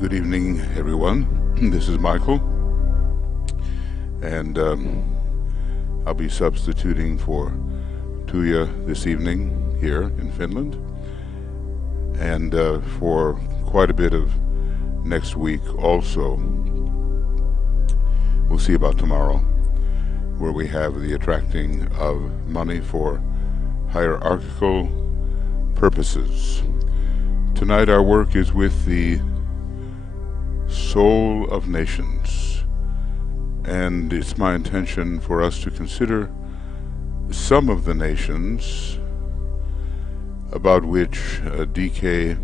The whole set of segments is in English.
Good evening, everyone. This is Michael, and I'll be substituting for Tuija this evening here in Finland, and for quite a bit of next week also. We'll see about tomorrow, where we have the attracting of money for hierarchical purposes. Tonight our work is with the soul of nations, and it's my intention for us to consider some of the nations about which DK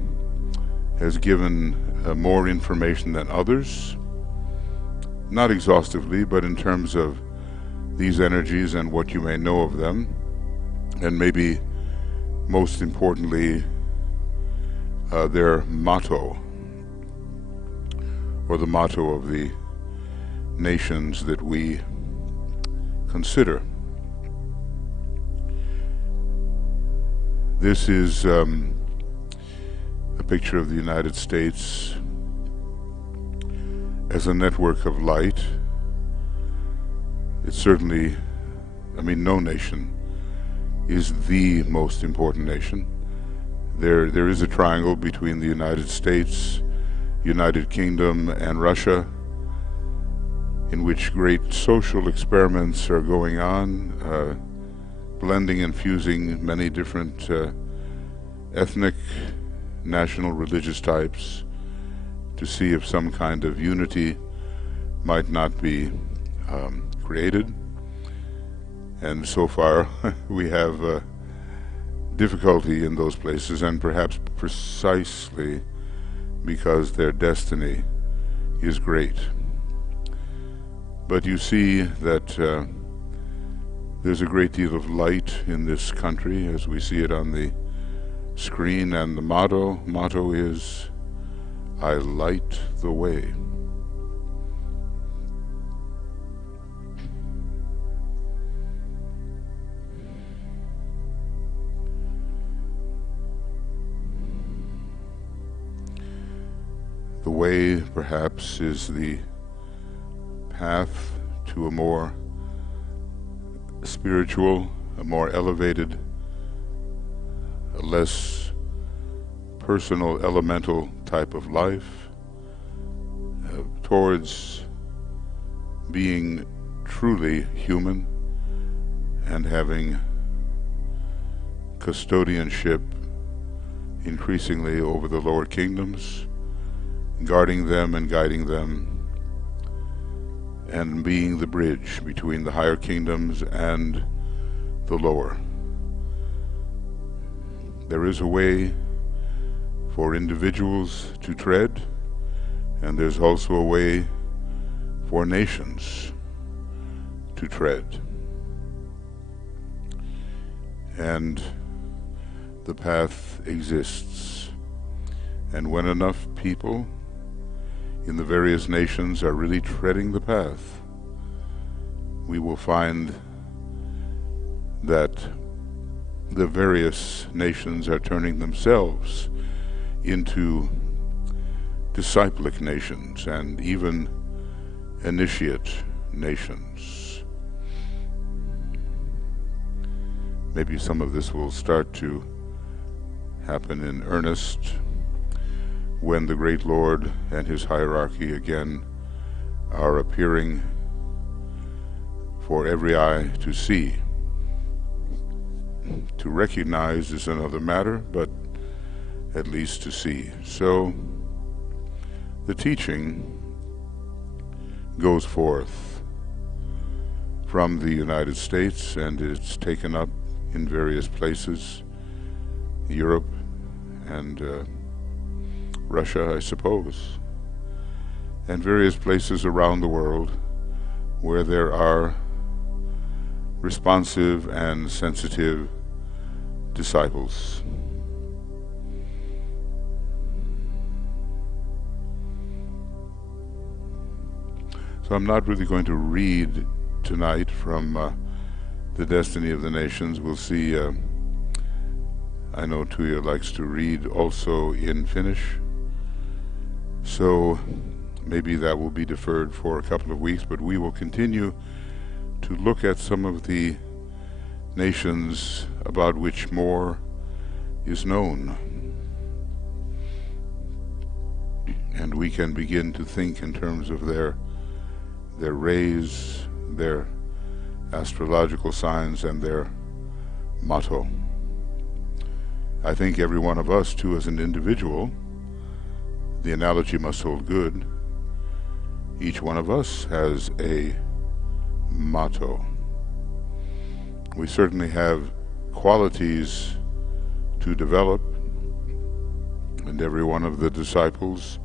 has given more information than others, not exhaustively, but in terms of these energies and what you may know of them, and maybe most importantly their motto, or the motto of the nations that we consider. This is a picture of the United States as a network of light. It's certainly, no nation is the most important nation. There is a triangle between the United States, United Kingdom, and Russia, in which great social experiments are going on, blending and fusing many different ethnic, national, religious types to see if some kind of unity might not be created. And so far we have difficulty in those places, and perhaps precisely because their destiny is great. But you see that there's a great deal of light in this country as we see it on the screen, and the motto is, "I light the way." The way, perhaps, is the path to a more spiritual, a more elevated, a less personal, elemental type of life, towards being truly human and having custodianship increasingly over the lower kingdoms, guarding them and guiding them, and being the bridge between the higher kingdoms and the lower. There is a way for individuals to tread, and there's also a way for nations to tread. And the path exists. And when enough people in the various nations are really treading the path, we will find that the various nations are turning themselves into disciplic nations and even initiate nations. Maybe some of this will start to happen in earnest when the great Lord and his hierarchy again are appearing for every eye to see. To recognize is another matter, but at least to see. So the teaching goes forth from the United States, and it's taken up in various places, Europe and Russia, I suppose, and various places around the world where there are responsive and sensitive disciples. So I'm not really going to read tonight from The Destiny of the Nations. We'll see. I know Tuija likes to read also in Finnish, So maybe that will be deferred for a couple of weeks, but we will continue to look at some of the nations about which more is known. And we can begin to think in terms of their rays, their astrological signs, and their motto. I think every one of us, too, as an individual, the analogy must hold good. Each one of us has a motto. We certainly have qualities to develop, and every one of the disciples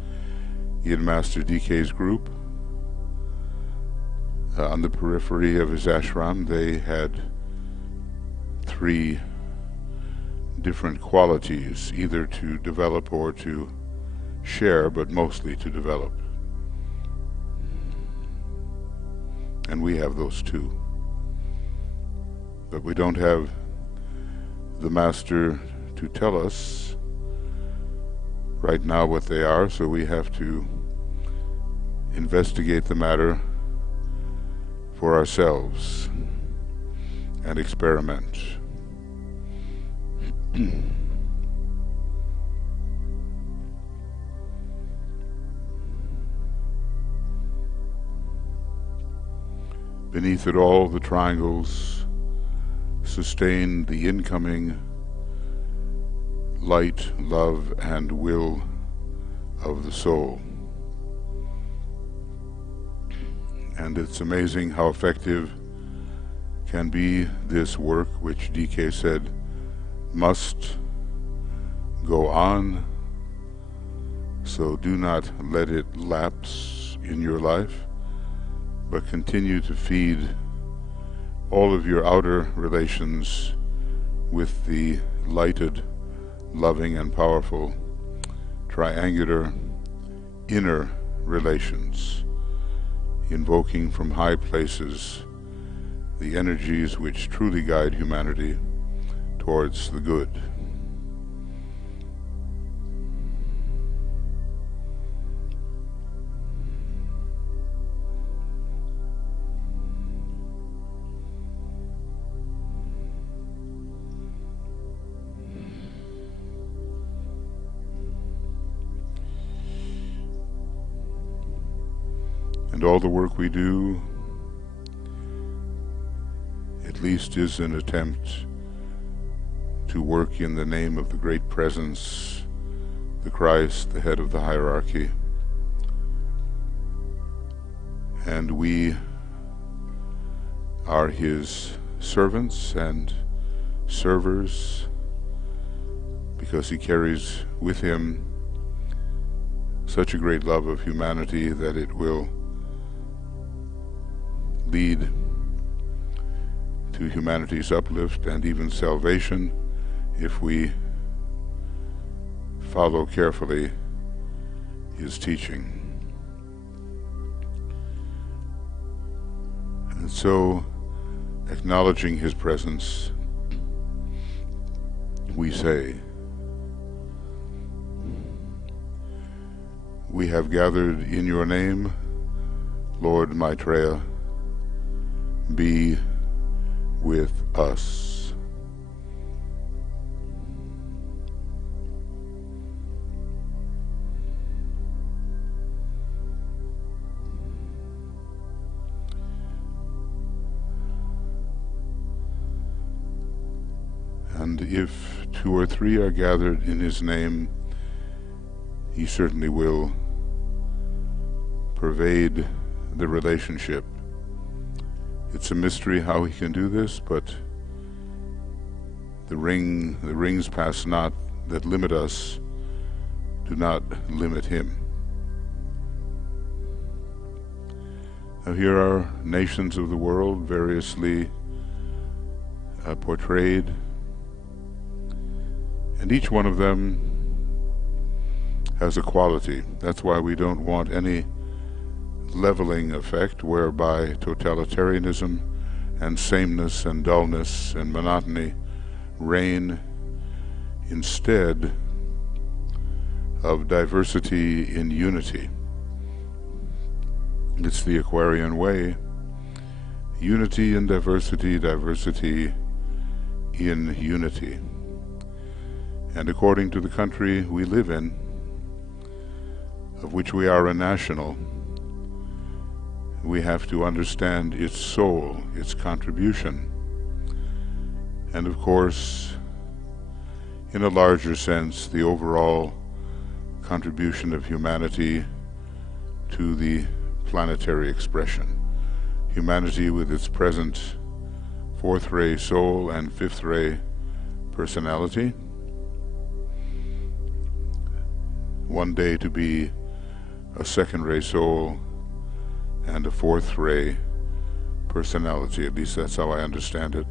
in Master DK's group, on the periphery of his ashram, they had 3 different qualities, either to develop or to share, but mostly to develop. And we have those too. But we don't have the Master to tell us right now what they are, so we have to investigate the matter for ourselves and experiment. Beneath it all, the triangles sustain the incoming light, love, and will of the soul. And it's amazing how effective can be this work, which DK said must go on, so do not let it lapse in your life, but continue to feed all of your outer relations with the lighted, loving, and powerful triangular inner relations, invoking from high places the energies which truly guide humanity towards the good. And all the work we do, at least, is an attempt to work in the name of the Great Presence, the Christ, the head of the hierarchy. And we are his servants and servers, because he carries with him such a great love of humanity that it will lead to humanity's uplift and even salvation if we follow carefully his teaching. And so, acknowledging his presence, we say, we have gathered in your name, Lord Maitreya, be with us. And if 2 or 3 are gathered in his name, he certainly will pervade the relationship. It's a mystery how he can do this, but the rings pass not that limit us do not limit him. Now here are nations of the world variously portrayed, and each one of them has a quality. That's why we don't want any leveling effect whereby totalitarianism and sameness and dullness and monotony reign. Instead, of diversity in unity. It's the Aquarian way. Unity in diversity, diversity in unity. And according to the country we live in, of which we are a national, we have to understand its soul, its contribution, and of course, in a larger sense, the overall contribution of humanity to the planetary expression. Humanity with its present fourth ray soul and fifth ray personality, one day to be a second ray soul and a fourth ray personality. At least that's how I understand it.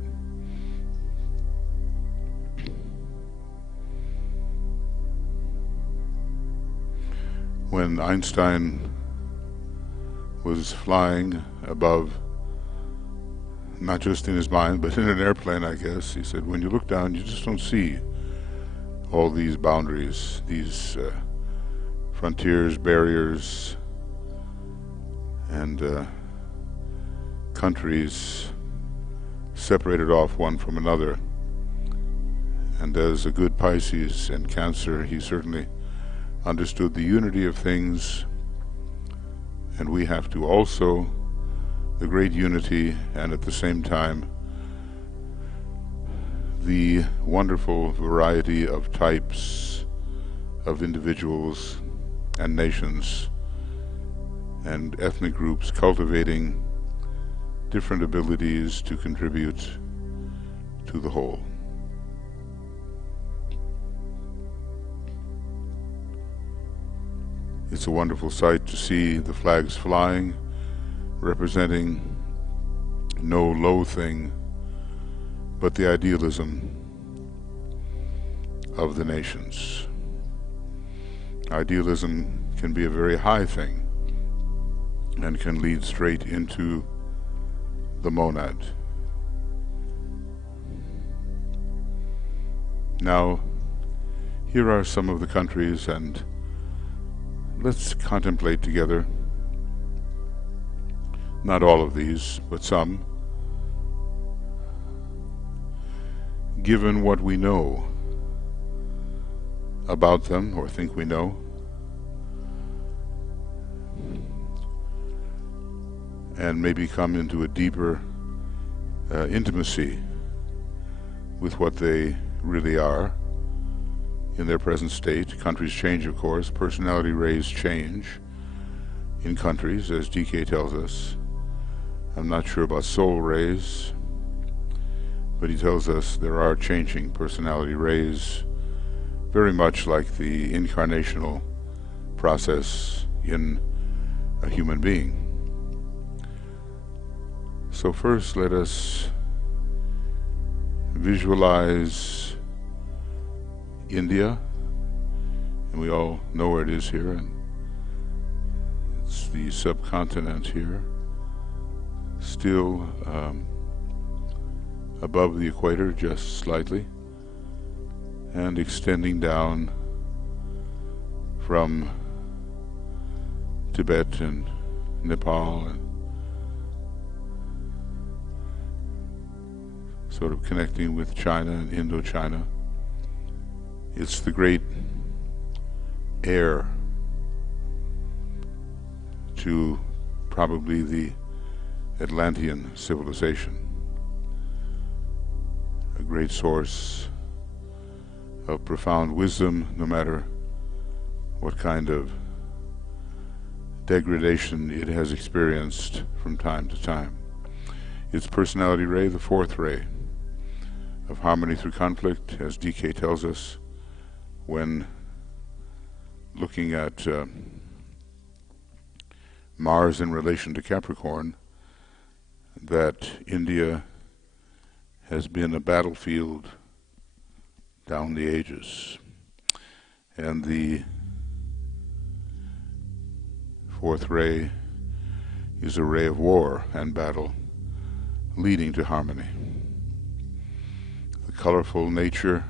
When Einstein was flying above, not just in his mind, but in an airplane, I guess, he said, when you look down, you just don't see all these boundaries, these frontiers, barriers, and countries separated off one from another. And as a good Pisces and Cancer, he certainly understood the unity of things, and we have to also the great unity, and at the same time the wonderful variety of types of individuals and nations and ethnic groups cultivating different abilities to contribute to the whole. It's a wonderful sight to see the flags flying, representing no low thing, but the idealism of the nations. Idealism can be a very high thing and can lead straight into the monad. Now, here are some of the countries, and let's contemplate together, not all of these, but some, given what we know about them, or think we know, and maybe come into a deeper intimacy with what they really are in their present state. Countries change, of course. Personality rays change in countries, as DK tells us. I'm not sure about soul rays, but he tells us there are changing personality rays, very much like the incarnational process in a human being. So first, let us visualize India, and we all know where it is here, and it's the subcontinent here, still above the equator just slightly, and extending down from Tibet and Nepal, and sort of connecting with China and Indochina. It's the great heir to probably the Atlantean civilization, a great source of profound wisdom, no matter what kind of degradation it has experienced from time to time. Its personality ray, the fourth ray of harmony through conflict, as DK tells us, when looking at Mars in relation to Capricorn, that India has been a battlefield down the ages, and the fourth ray is a ray of war and battle leading to harmony. The colorful nature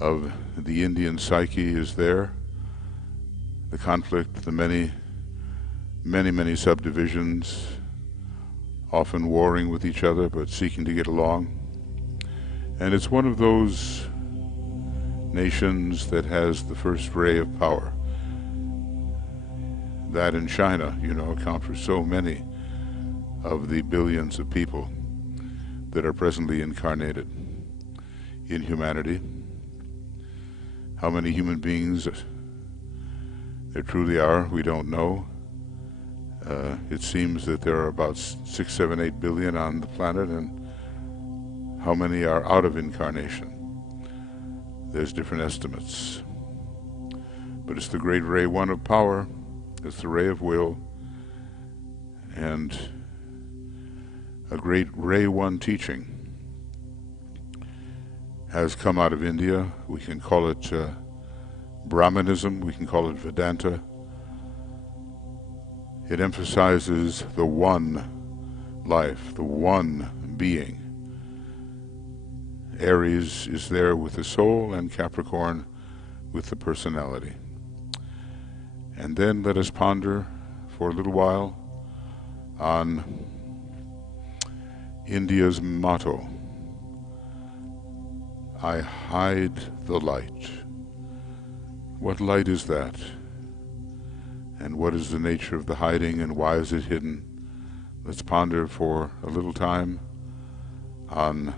of the Indian psyche is there. The conflict, the many subdivisions, often warring with each other but seeking to get along. And it's one of those nations that has the first ray of power. That in China, account for so many of the billions of people that are presently incarnated in humanity. How many human beings there truly are, we don't know. It seems that there are about 6, 7, 8 billion on the planet, and how many are out of incarnation? There's different estimates. But it's the great ray one of power, it's the ray of will, and a great ray one teaching has come out of India. We can call it Brahmanism, we can call it Vedanta. It emphasizes the one life, the one being. Aries is there with the soul, and Capricorn with the personality. And then let us ponder for a little while on India's motto, I hide the light. What light is that? And what is the nature of the hiding, and why is it hidden? Let's ponder for a little time on,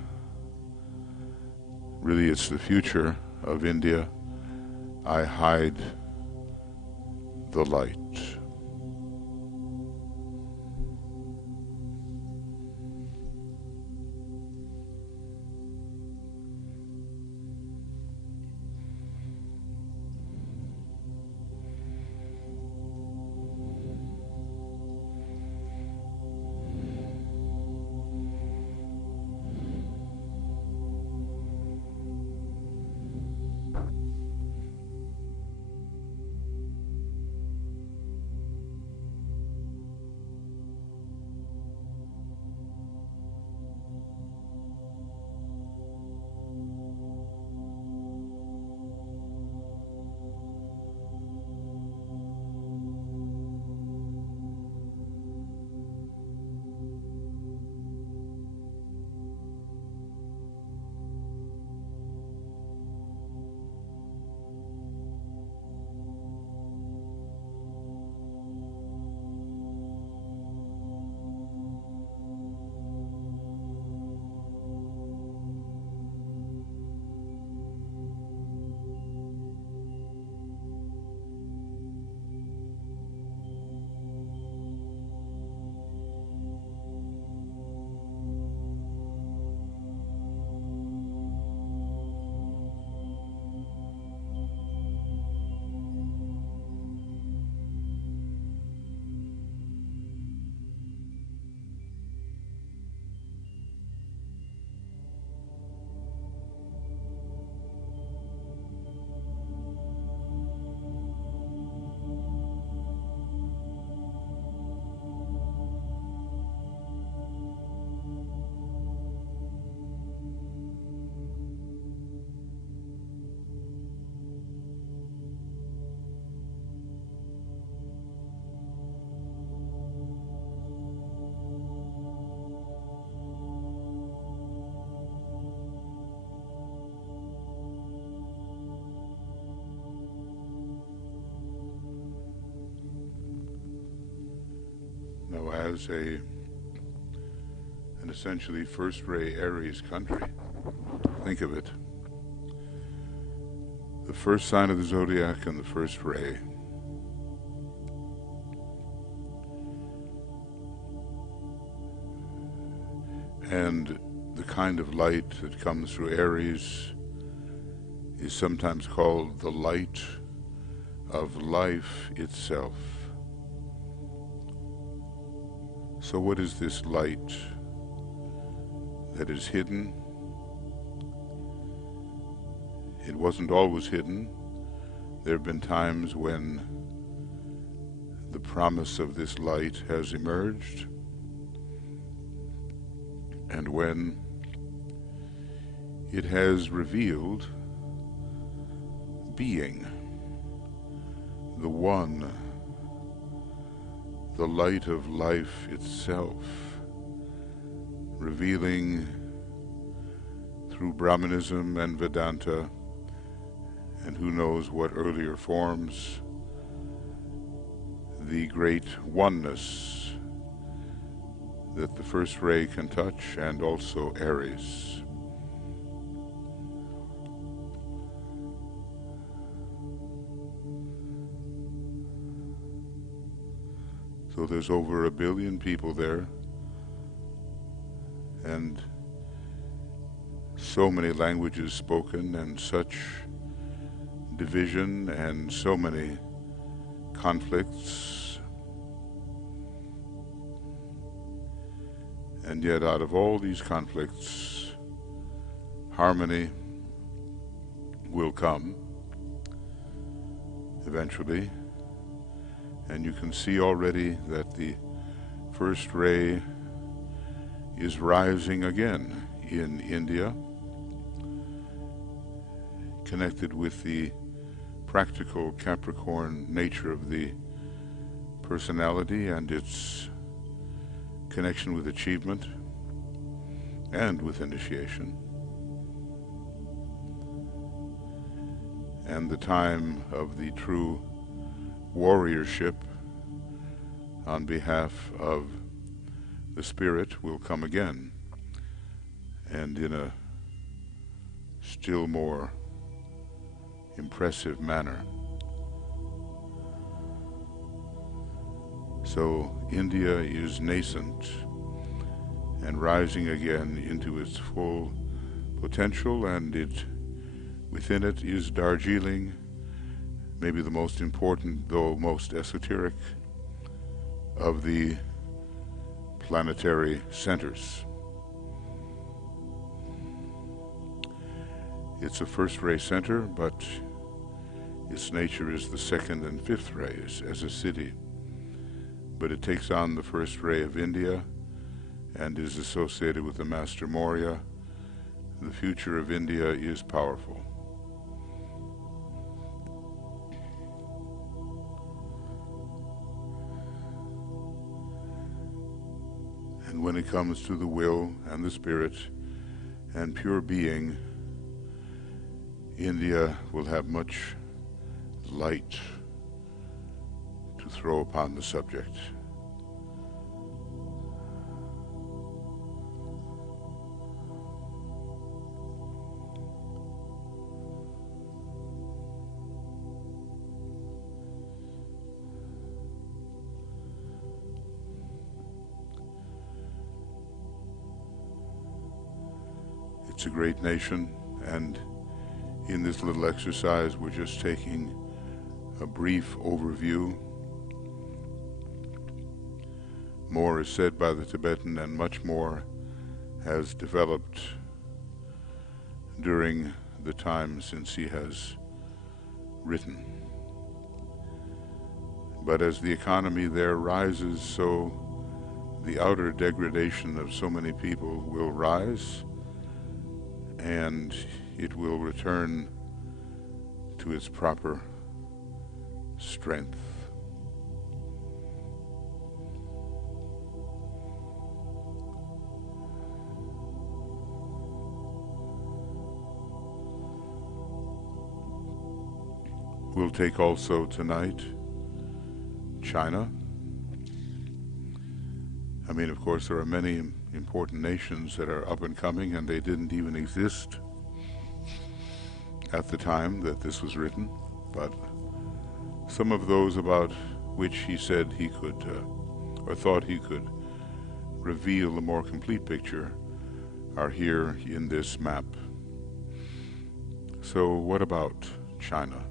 really it's the future of India. I hide the light. Now, as an essentially first-ray Aries country, think of it. The first sign of the zodiac and the first ray. And the kind of light that comes through Aries is sometimes called the light of life itself. So what is this light that is hidden? It wasn't always hidden. There have been times when the promise of this light has emerged, and when it has revealed being, the one, the light of life itself, revealing through Brahmanism and Vedanta, and who knows what earlier forms, the great oneness that the first ray can touch, and also Aries. So there's over 1 billion people there, and so many languages spoken, and such division, and so many conflicts. And yet out of all these conflicts, harmony will come eventually. And you can see already that the first ray is rising again in India, connected with the practical Capricorn nature of the personality and its connection with achievement and with initiation. And the time of the true warriorship on behalf of the spirit will come again, and in a still more impressive manner. So India is nascent and rising again into its full potential, and within it is Darjeeling, maybe the most important, though most esoteric, of the planetary centers. It's a first ray center, but its nature is the second and fifth rays as a city. But it takes on the first ray of India and is associated with the Master Moria. The future of India is powerful. And when it comes to the will and the spirit and pure being, India will have much light to throw upon the subject. It's a great nation, and in this little exercise we're just taking a brief overview. More is said by the Tibetan, and much more has developed during the time since he has written. But as the economy there rises, so the outer degradation of so many people will rise, and it will return to its proper strength. We'll take also tonight China. I mean, of course, there are many important nations that are up and coming, and they didn't even exist at the time that this was written, but some of those about which he said he could, or thought he could, reveal a more complete picture are here in this map. So what about China?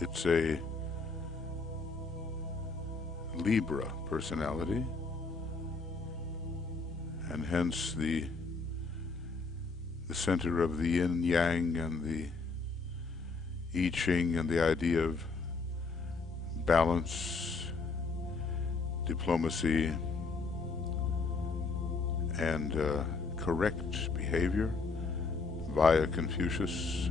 It's a Libra personality, and hence the center of the yin-yang and the I Ching and the idea of balance, diplomacy, and correct behavior, via Confucius,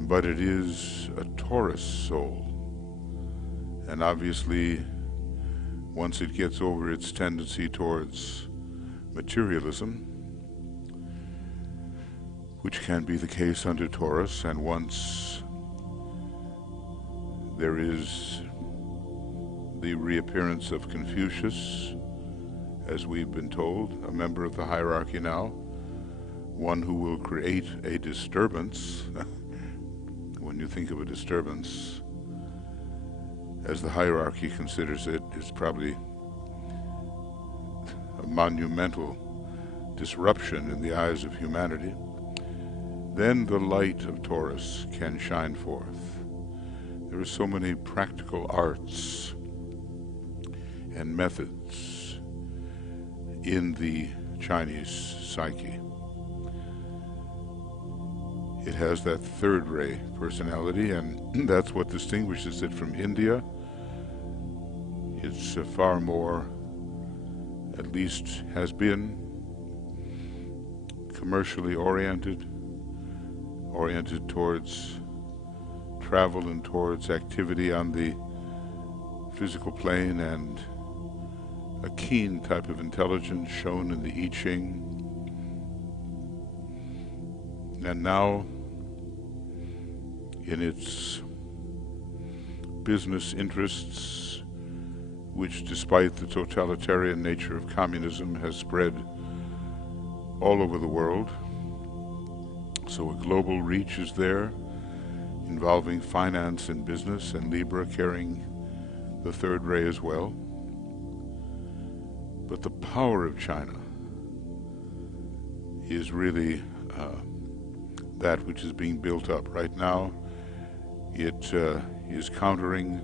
but it is a Taurus soul. And obviously, once it gets over its tendency towards materialism, which can be the case under Taurus, and once there is the reappearance of Confucius, as we've been told, a member of the hierarchy now, one who will create a disturbance. When you think of a disturbance, as the hierarchy considers it, it's probably a monumental disruption in the eyes of humanity. Then the light of Taurus can shine forth. There are so many practical arts and methods in the Chinese psyche. It has that third ray personality, and that's what distinguishes it from India. It's far more, at least has been, commercially oriented towards travel and towards activity on the physical plane, and a keen type of intelligence shown in the I Ching. And now, in its business interests, which despite the totalitarian nature of communism has spread all over the world, so a global reach is there, involving finance and business, and Libra carrying the third ray as well. But the power of China is really that which is being built up right now. It is countering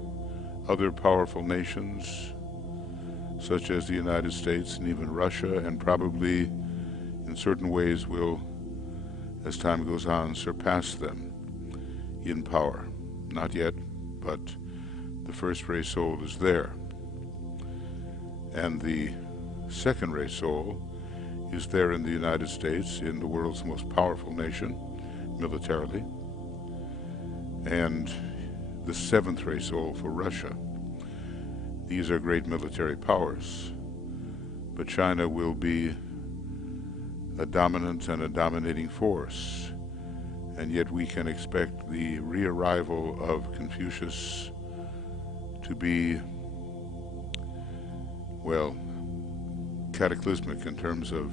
other powerful nations, such as the United States and even Russia, and probably in certain ways will, as time goes on, surpass them in power. Not yet, but the first ray soul is there. And the second ray soul is there in the United States, in the world's most powerful nation, militarily. And the seventh ray soul for Russia. These are great military powers, but China will be a dominant and a dominating force, and yet we can expect the re-arrival of Confucius to be, well, cataclysmic in terms of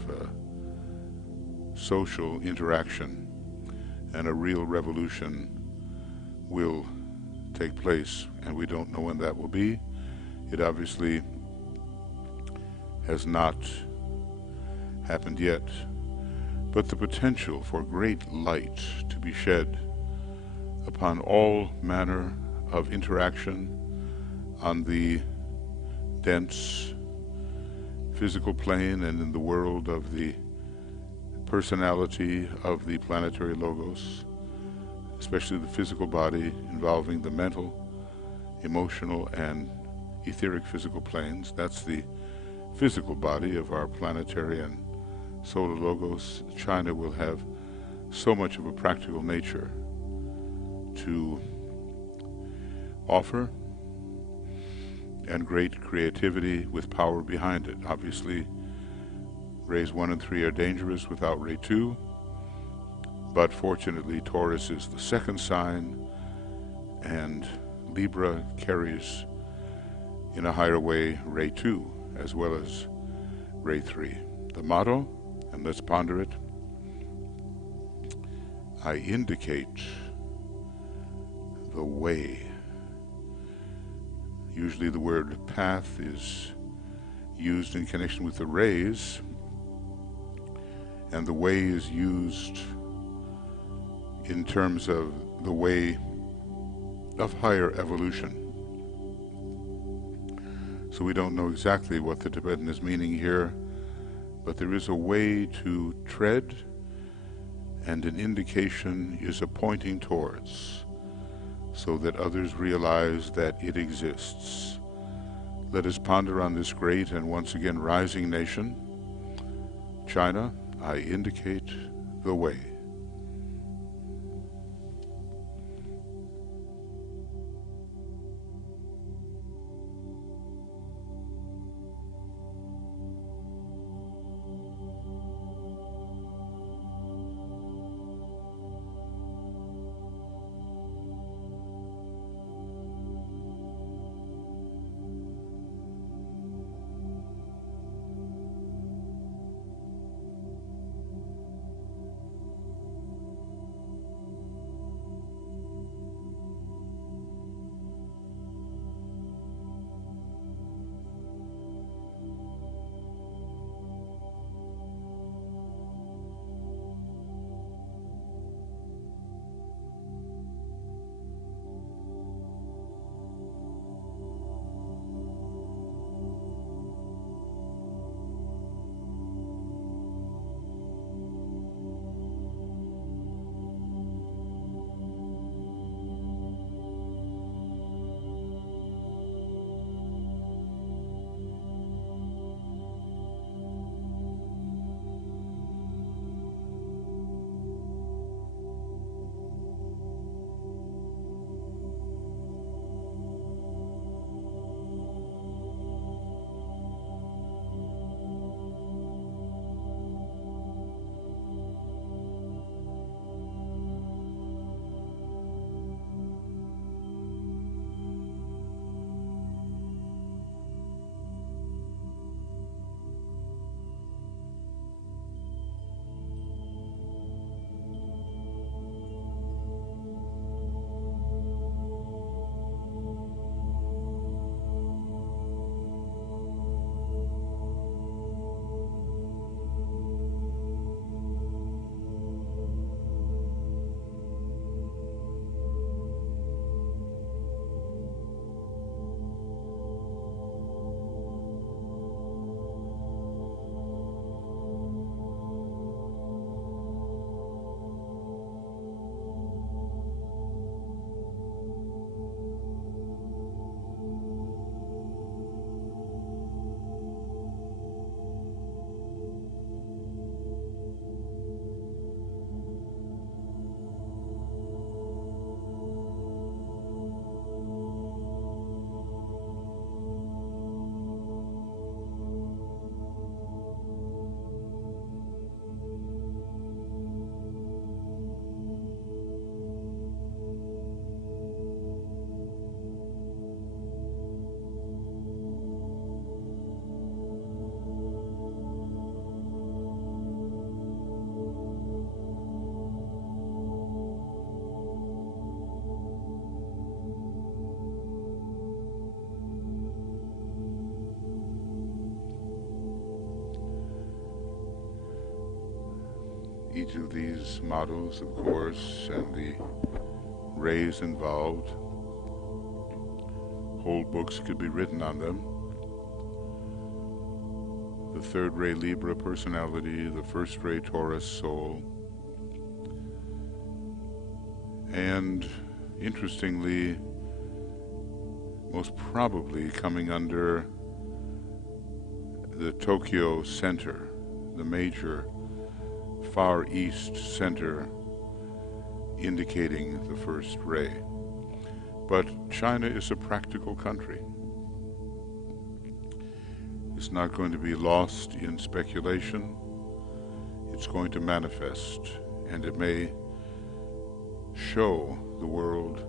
social interaction, and a real revolution will take place, and we don't know when that will be. It obviously has not happened yet, but the potential for great light to be shed upon all manner of interaction on the dense physical plane and in the world of the personality of the planetary logos, especially the physical body, involving the mental, emotional, and etheric physical planes. That's the physical body of our planetary and solar logos. China will have so much of a practical nature to offer, and great creativity with power behind it. Obviously, rays 1 and 3 are dangerous without ray 2, but fortunately Taurus is the second sign, and Libra carries in a higher way ray 2 as well as ray 3. The motto, and let's ponder it: I indicate the way. Usually the word path is used in connection with the rays, and the way is used in terms of the way of higher evolution. So we don't know exactly what the Tibetan is meaning here, but there is a way to tread, and an indication is a pointing towards, so that others realize that it exists. Let us ponder on this great and once again rising nation, China. I indicate the way. Each of these models, of course, and the rays involved, whole books could be written on them. The third ray Libra personality, the first ray Taurus soul, and interestingly, most probably coming under the Tokyo center, the major Far East center, indicating the first ray. But China is a practical country. It's not going to be lost in speculation. It's going to manifest, and it may show the world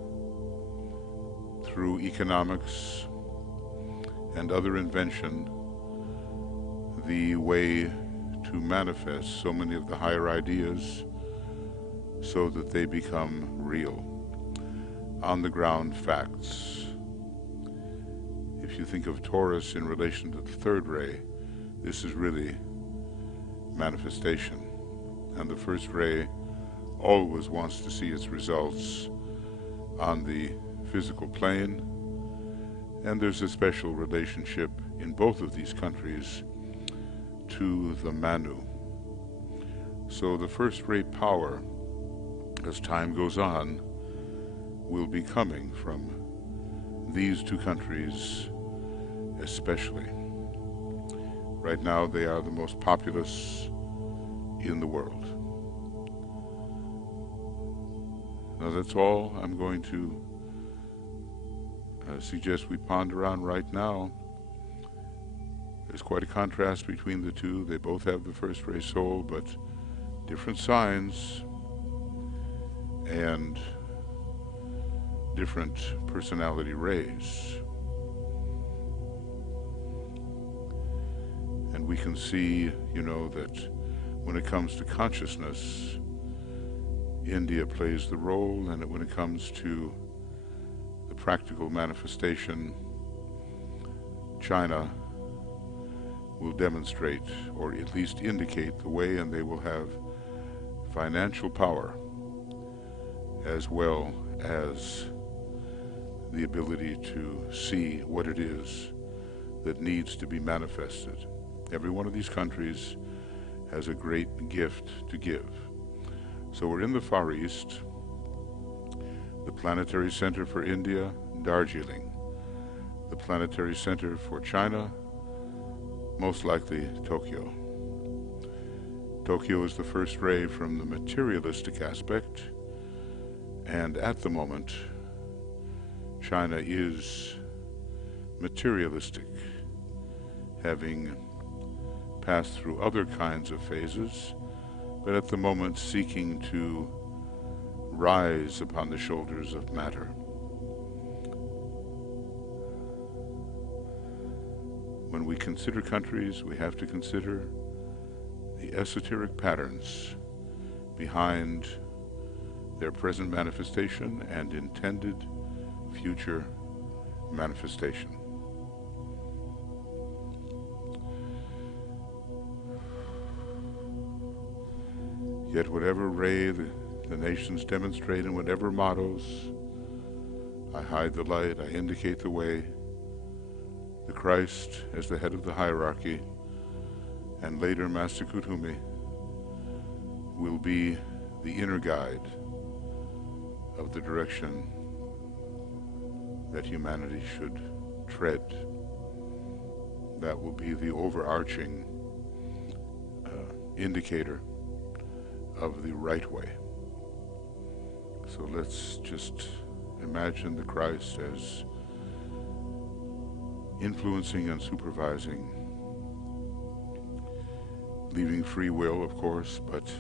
through economics and other invention the way to manifest so many of the higher ideas so that they become real, on-the-ground facts. If you think of Taurus in relation to the third ray, this is really manifestation. And the first ray always wants to see its results on the physical plane, and there's a special relationship in both of these countries to the Manu. So the first ray power, as time goes on, will be coming from these two countries especially. Right now they are the most populous in the world. Now that's all I'm going to suggest we ponder on right now. There's quite a contrast between the two. They both have the first-ray soul, but different signs and different personality rays. And we can see, that when it comes to consciousness, India plays the role, and when it comes to the practical manifestation, China will demonstrate, or at least indicate the way, and they will have financial power as well as the ability to see what it is that needs to be manifested. Every one of these countries has a great gift to give. So we're in the Far East, the planetary center for India, Darjeeling. The planetary center for China, most likely Tokyo. Tokyo is the first ray from the materialistic aspect, and at the moment, China is materialistic, having passed through other kinds of phases, but at the moment seeking to rise upon the shoulders of matter. When we consider countries, we have to consider the esoteric patterns behind their present manifestation and intended future manifestation. Yet whatever ray the nations demonstrate and whatever mottos, I hide the light, I indicate the way, the Christ as the head of the hierarchy, and later Master Kuthumi will be the inner guide of the direction that humanity should tread. That will be the overarching indicator of the right way. So let's just imagine the Christ as influencing and supervising, leaving free will, of course, but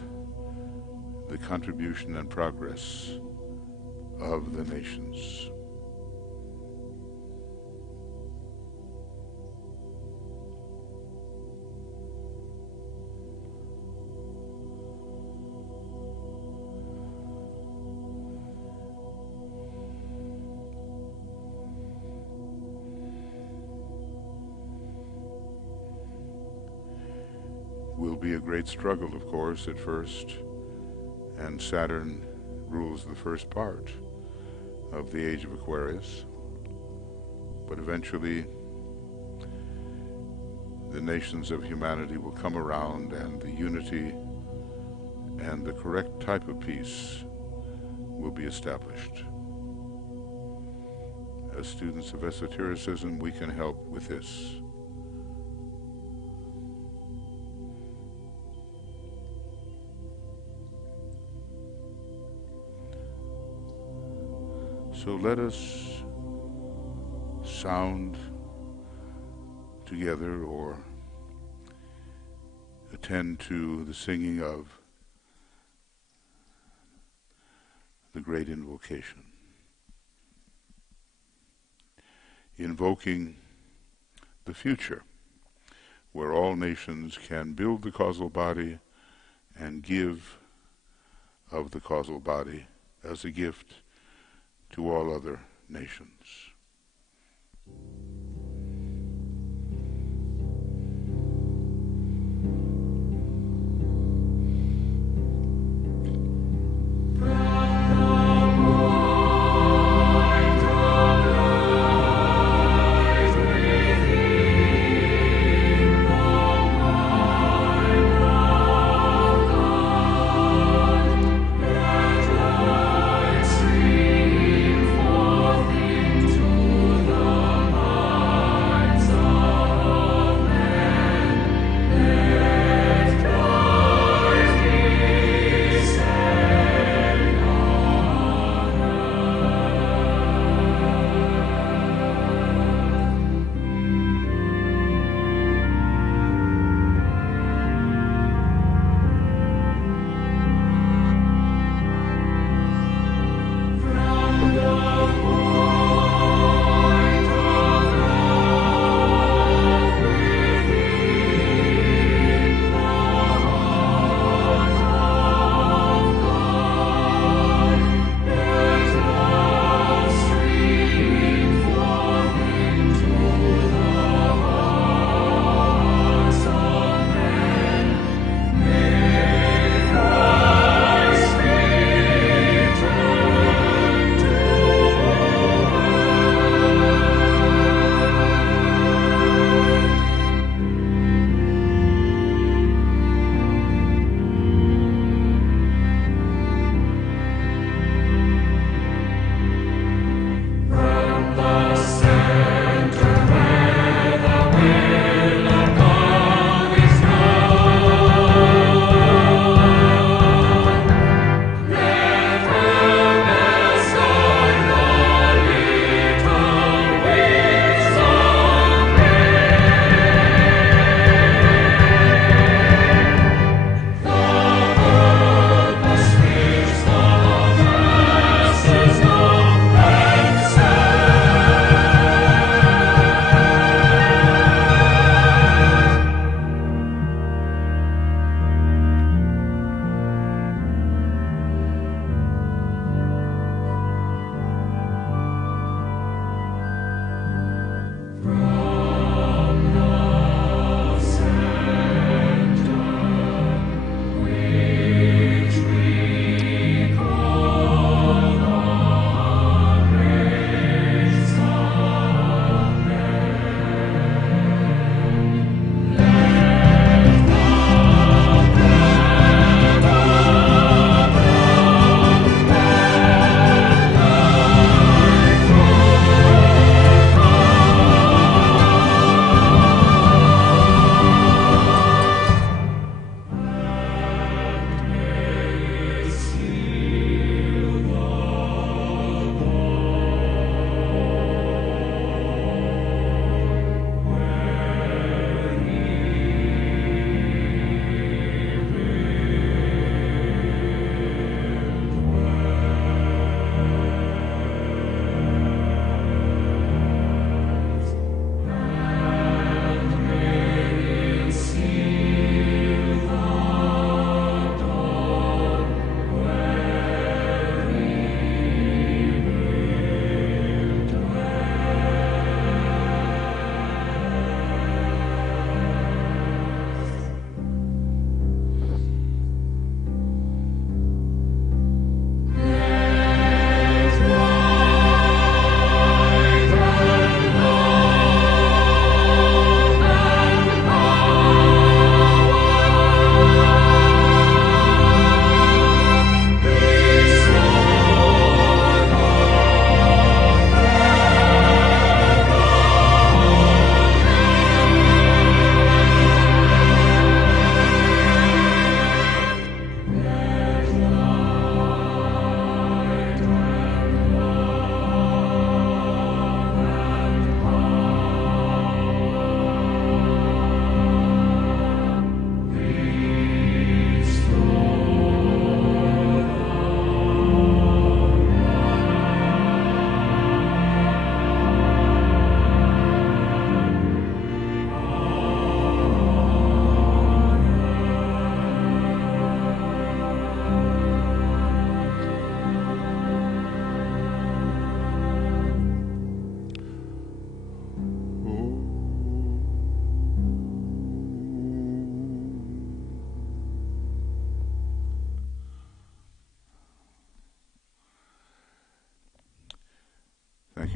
the contribution and progress of the nations. Will be a great struggle, of course, at first, and Saturn rules the first part of the age of Aquarius, but eventually the nations of humanity will come around, and the unity and the correct type of peace will be established. As students of esotericism, we can help with this. So let us sound together or attend to the singing of the great invocation. Invoking the future, where all nations can build the causal body and give of the causal body as a gift to all other nations. Into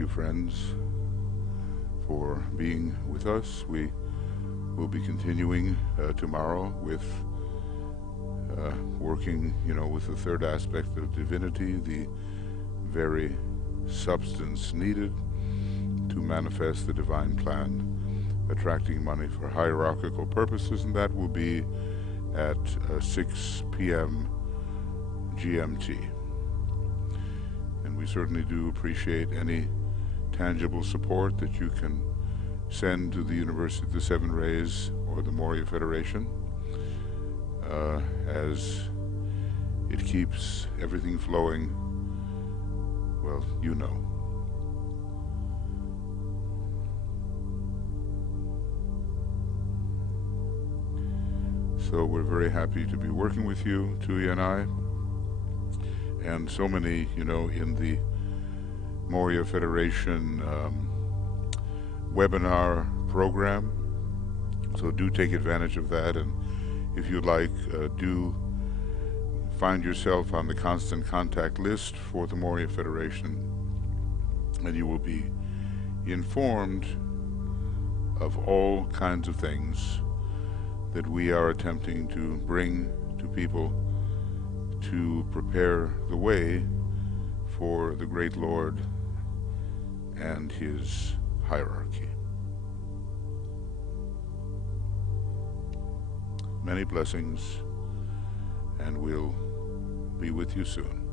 you, friends, for being with us. We will be continuing tomorrow with working, with the third aspect of divinity, the very substance needed to manifest the divine plan, attracting money for hierarchical purposes, and that will be at 6 p.m. GMT. And we certainly do appreciate any tangible support that you can send to the University of the Seven Rays or the Moria Federation, as it keeps everything flowing, well, So we're very happy to be working with you, Tuya and I, and so many, in the Moria Federation webinar program. So do take advantage of that, and if you'd like, do find yourself on the constant contact list for the Moria Federation, and you will be informed of all kinds of things that we are attempting to bring to people to prepare the way for the great Lord and his hierarchy. Many blessings, and we'll be with you soon.